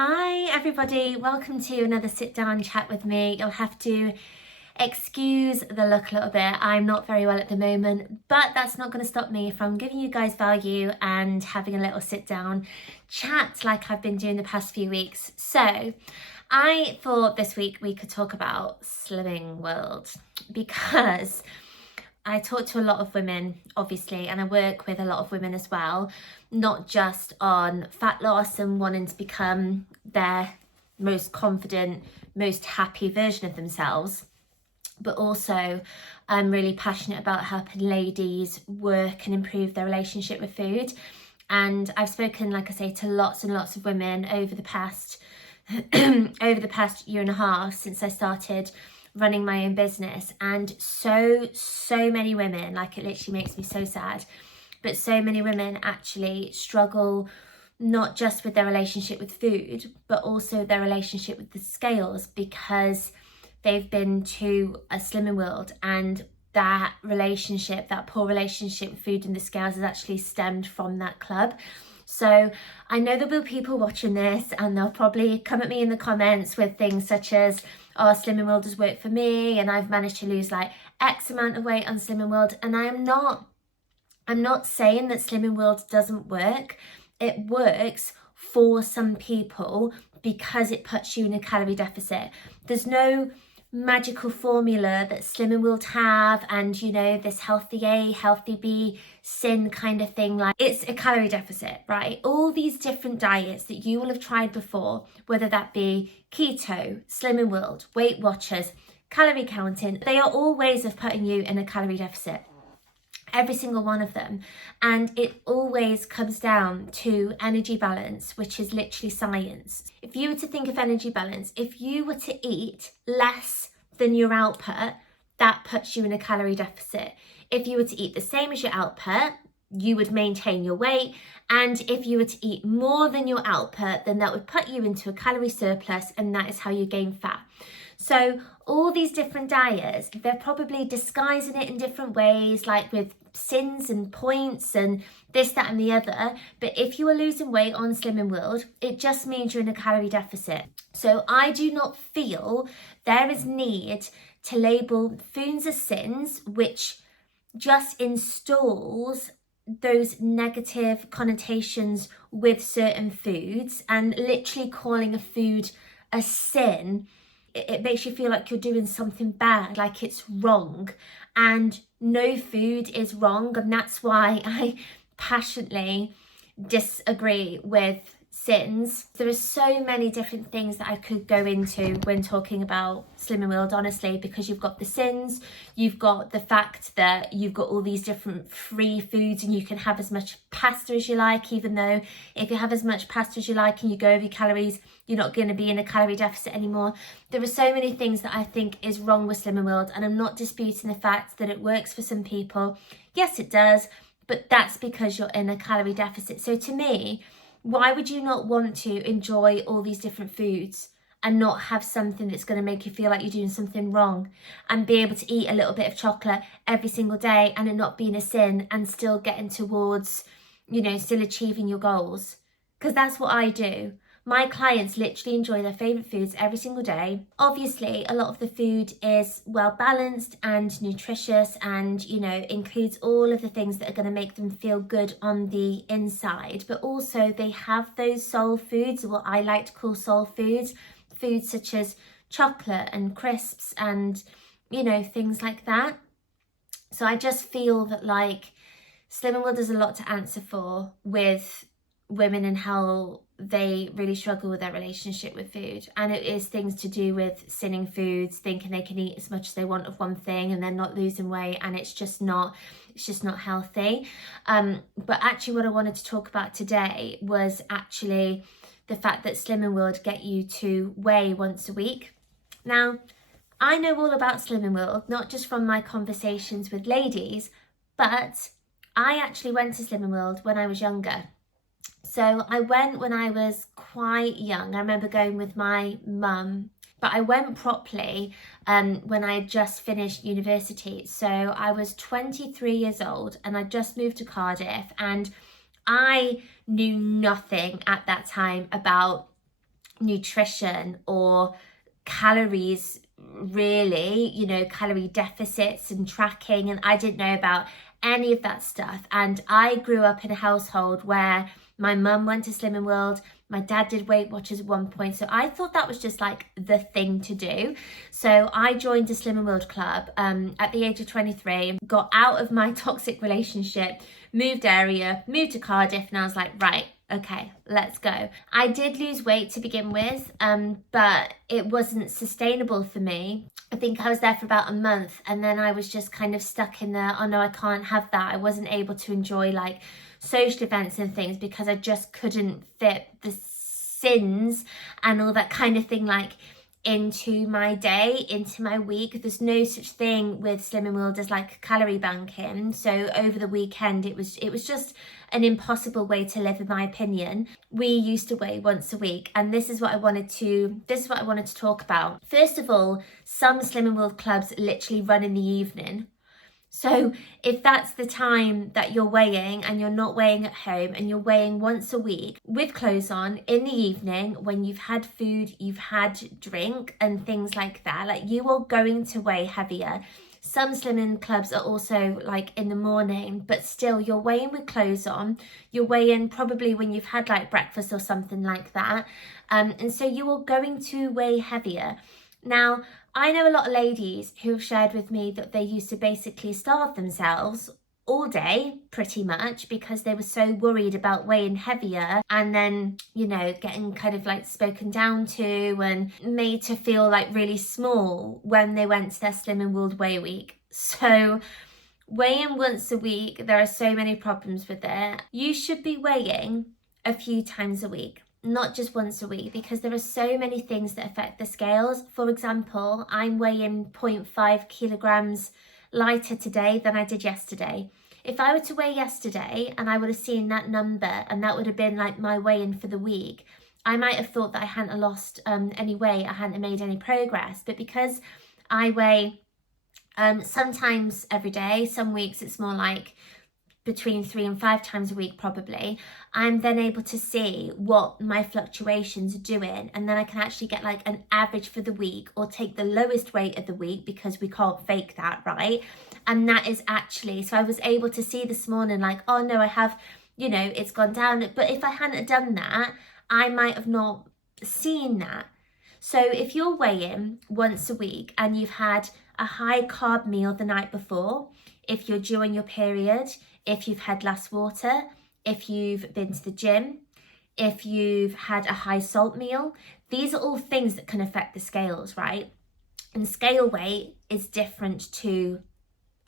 Hi everybody, welcome to another sit down chat with me. You'll have to excuse the look a little bit. I'm not very well at the moment, but that's not going to stop me from giving you guys value and having a little sit down chat like I've been doing the past few weeks. So I thought this week we could talk about Slimming World because I talk to a lot of women, obviously, and I work with a lot of women as well, not just on fat loss and wanting to become their most confident, most happy version of themselves, but also I'm really passionate about helping ladies work and improve their relationship with food. And I've spoken, like I say, to lots and lots of women over the past over the past year and a half since I started running my own business, and so many women, like, it literally makes me so sad, but so many women actually struggle not just with their relationship with food but also their relationship with the scales, because they've been to a Slimming World and that relationship, that poor relationship with food and the scales, has actually stemmed from that club. So I know there'll be people watching this and they'll probably come at me in the comments with things such as, oh, Slimming World has worked for me and I've managed to lose like X amount of weight on Slimming World. And I'm not saying that Slimming World doesn't work. It works for some people because it puts you in a calorie deficit. There's no magical formula that Slimming World have, and you know, this healthy A, healthy B, sin kind of thing. Like, it's a calorie deficit, right? All these different diets that you will have tried before, whether that be keto, Slimming World, Weight Watchers, calorie counting, they are all ways of putting you in a calorie deficit. Every single one of them. And it always comes down to energy balance, which is literally science. If you were to think of energy balance, if you were to eat less than your output, that puts you in a calorie deficit. If you were to eat the same as your output, you would maintain your weight. And if you were to eat more than your output, then that would put you into a calorie surplus, and that is how you gain fat. So all these different diets, they're probably disguising it in different ways, like with sins and points and this, that and the other. But if you are losing weight on Slimming World, it just means you're in a calorie deficit. So I do not feel there is need to label foods as sins, which just installs those negative connotations with certain foods, and literally calling a food a sin, it makes you feel like you're doing something bad, like it's wrong. And no food is wrong, and that's why I passionately disagree with sins. There are so many different things that I could go into when talking about Slimming World, honestly, because you've got the sins, you've got the fact that you've got all these different free foods and you can have as much pasta as you like, even though if you have as much pasta as you like and you go over your calories, you're not going to be in a calorie deficit anymore. There are so many things that I think is wrong with Slimming World, and I'm not disputing the fact that it works for some people. Yes, it does, but that's because you're in a calorie deficit. So to me, why would you not want to enjoy all these different foods and not have something that's going to make you feel like you're doing something wrong, and be able to eat a little bit of chocolate every single day and it not being a sin, and still getting towards, you know, still achieving your goals? Because that's what I do. My clients literally enjoy their favourite foods every single day. Obviously, a lot of the food is well balanced and nutritious, and, you know, includes all of the things that are going to make them feel good on the inside. But also they have those soul foods, what I like to call soul foods, foods such as chocolate and crisps and, you know, things like that. So I just feel that, like, Slimming World does a lot to answer for with women and how they really struggle with their relationship with food. And it is things to do with sinning foods, thinking they can eat as much as they want of one thing and then not losing weight, and it's just not healthy. But actually what I wanted to talk about today was actually the fact that Slimming World get you to weigh once a week. Now, I know all about Slimming World, not just from my conversations with ladies, but I actually went to Slimming World when I was younger. So I went when I was quite young. I remember going with my mum, but I went properly when I had just finished university. So I was 23 years old and I just moved to Cardiff, and I knew nothing at that time about nutrition or calories really, you know, calorie deficits and tracking, and I didn't know about any of that stuff. And I grew up in a household where my mum went to Slimming World, my dad did Weight Watchers at one point, so I thought that was just like the thing to do. So I joined a Slimming World club at the age of 23, got out of my toxic relationship, moved area, moved to Cardiff, and I was like, right, okay, let's go. I did lose weight to begin with, but it wasn't sustainable for me. I think I was there for about a month, and then I was just kind of stuck in there. Oh no, I can't have that. I wasn't able to enjoy like social events and things because I just couldn't fit the sins and all that kind of thing like into my day, into my week. There's no such thing with Slimming World as like calorie banking. So over the weekend, it was just an impossible way to live, in my opinion. We used to weigh once a week, and this is what I wanted to talk about. First of all, some Slimming World clubs literally run in the evening. So if that's the time that you're weighing and you're not weighing at home and you're weighing once a week with clothes on in the evening, when you've had food, you've had drink and things like that, like you are going to weigh heavier. Some slimming clubs are also like in the morning, but still you're weighing with clothes on. You're weighing probably when you've had like breakfast or something like that. And so you are going to weigh heavier. Now, I know a lot of ladies who have shared with me that they used to basically starve themselves all day, pretty much, because they were so worried about weighing heavier and then, you know, getting kind of like spoken down to and made to feel like really small when they went to their Slimming World Weigh Week. So weighing once a week, there are so many problems with it. You should be weighing a few times a week, not just once a week, because there are so many things that affect the scales. For example, I'm weighing 0.5 kilograms lighter today than I did yesterday. If I were to weigh yesterday and I would have seen that number and that would have been like my weigh-in for the week, I might have thought that I hadn't lost any weight, I hadn't made any progress. But because I weigh sometimes every day, some weeks it's more like between 3 and 5 times a week probably, I'm then able to see what my fluctuations are doing, and then I can actually get like an average for the week or take the lowest weight of the week, because we can't fake that, right? And that is actually, so I was able to see this morning like, oh no, I have, you know, it's gone down. But if I hadn't done that, I might have not seen that. So if you're weighing once a week and you've had a high carb meal the night before, if you're due on your period, if you've had less water, if you've been to the gym, if you've had a high salt meal, these are all things that can affect the scales, right? And scale weight is different to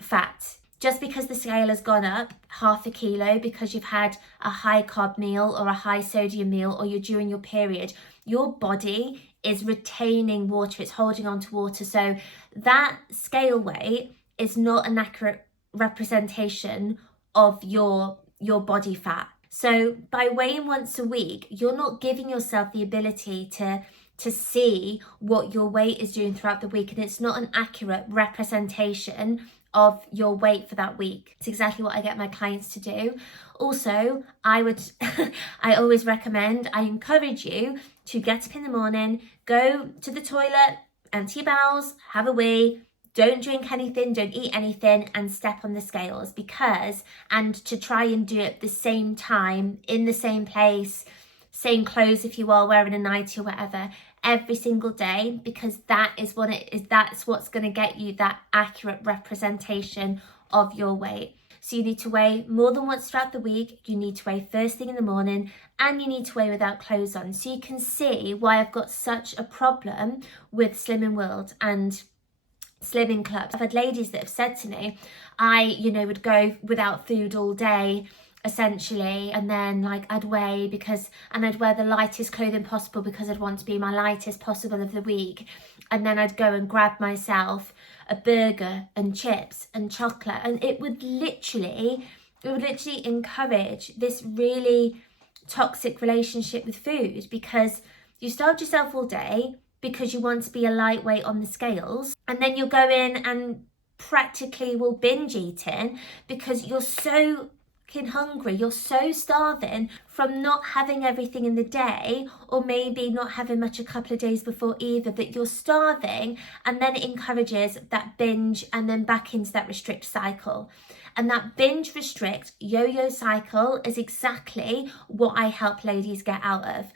fat. Just because the scale has gone up half a kilo because you've had a high carb meal or a high sodium meal or you're during your period, your body is retaining water, it's holding on to water. So that scale weight is not an accurate representation of your body fat. So by weighing once a week, you're not giving yourself the ability to see what your weight is doing throughout the week, and it's not an accurate representation of your weight for that week. It's exactly what I get my clients to do. Also, I always recommend, I encourage you to get up in the morning, go to the toilet, empty your bowels, have a wee, don't drink anything, don't eat anything, and step on the scales, and to try and do it at the same time, in the same place, same clothes if you are wearing a nightie or whatever, every single day, because that's what's going to get you that accurate representation of your weight. So you need to weigh more than once throughout the week, you need to weigh first thing in the morning, and you need to weigh without clothes on. So you can see why I've got such a problem with Slimming World and slimming clubs. I've had ladies that have said to me, I would go without food all day essentially, and then like I'd weigh and I'd wear the lightest clothing possible because I'd want to be my lightest possible of the week, and then I'd go and grab myself a burger and chips and chocolate, and it would literally encourage this really toxic relationship with food, because you starved yourself all day because you want to be a lightweight on the scales, and then you'll go in and practically will binge eating because you're so hungry, you're so starving from not having everything in the day, or maybe not having much a couple of days before either, that you're starving, and then it encourages that binge and then back into that restrict cycle. And that binge restrict yo-yo cycle is exactly what I help ladies get out of.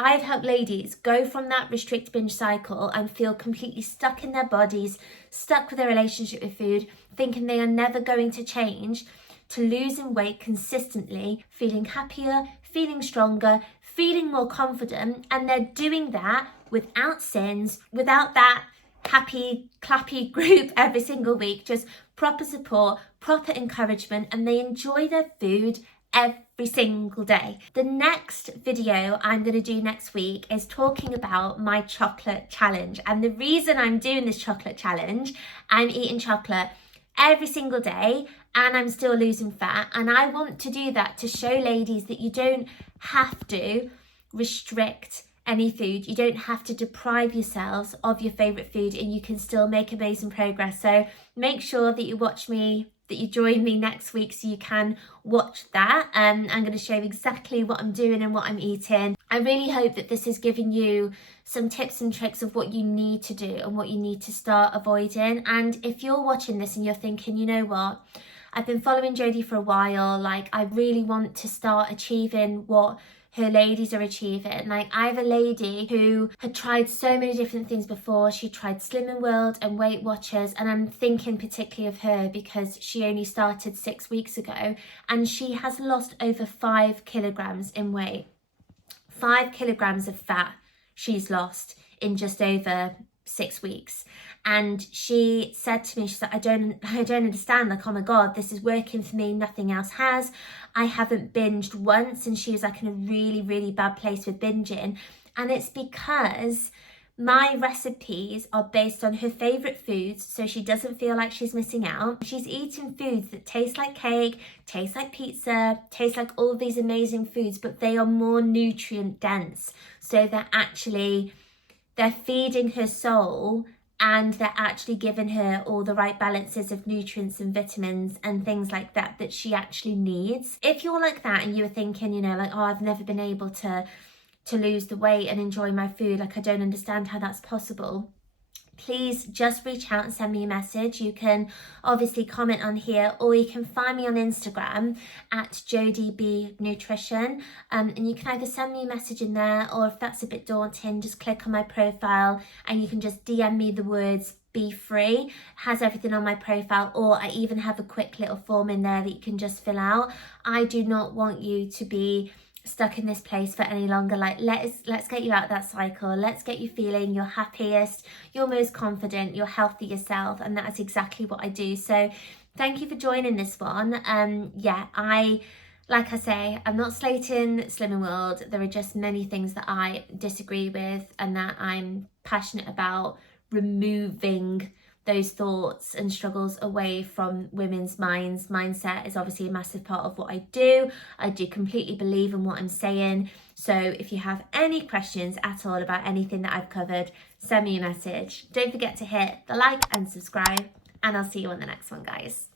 I've helped ladies go from that restrict binge cycle and feel completely stuck in their bodies, stuck with their relationship with food, thinking they are never going to change, to losing weight consistently, feeling happier, feeling stronger, feeling more confident, and they're doing that without sins, without that happy, clappy group every single week, just proper support, proper encouragement, and they enjoy their food every single day. The next video I'm going to do next week is talking about my chocolate challenge. And the reason I'm doing this chocolate challenge, I'm eating chocolate every single day and I'm still losing fat. And I want to do that to show ladies that you don't have to restrict any food. You don't have to deprive yourselves of your favourite food, and you can still make amazing progress. So make sure that you join me next week so you can watch that. I'm going to show you exactly what I'm doing and what I'm eating. I really hope that this has given you some tips and tricks of what you need to do and what you need to start avoiding. And if you're watching this and you're thinking, you know what, I've been following Jodie for a while, like I really want to start achieving what her ladies are achieving. Like I have a lady who had tried so many different things before. She tried Slimming World and Weight Watchers, and I'm thinking particularly of her because she only started 6 weeks ago and she has lost over 5 kilograms in weight. 5 kilograms of fat she's lost in just over 6 weeks. And she said to me, she's like, I don't understand, like, oh my God, this is working for me, nothing else has. I haven't binged once. And she was like in a really, really bad place with binging. And it's because my recipes are based on her favourite foods, so she doesn't feel like she's missing out. She's eating foods that taste like cake, taste like pizza, taste like all of these amazing foods, but they are more nutrient dense. So they're feeding her soul, and they're actually giving her all the right balances of nutrients and vitamins and things like that that she actually needs. If you're like that and you're thinking, you know, like, oh, I've never been able to lose the weight and enjoy my food, like I don't understand how that's possible, please just reach out and send me a message. You can obviously comment on here, or you can find me on Instagram at Jodie B Nutrition, and you can either send me a message in there, or if that's a bit daunting, just click on my profile and you can just DM me the words "be free." It has everything on my profile, or I even have a quick little form in there that you can just fill out. I do not want you to be stuck in this place for any longer. Like let's get you out of that cycle. Let's get you feeling your happiest, your most confident, your healthy yourself, and that's exactly what I do. So thank you for joining this one. Like I say, I'm not slating Slimming World. There are just many things that I disagree with and that I'm passionate about removing those thoughts and struggles away from women's minds. Mindset is obviously a massive part of what I do. I do completely believe in what I'm saying. So if you have any questions at all about anything that I've covered, send me a message. Don't forget to hit the like and subscribe, and I'll see you on the next one, guys.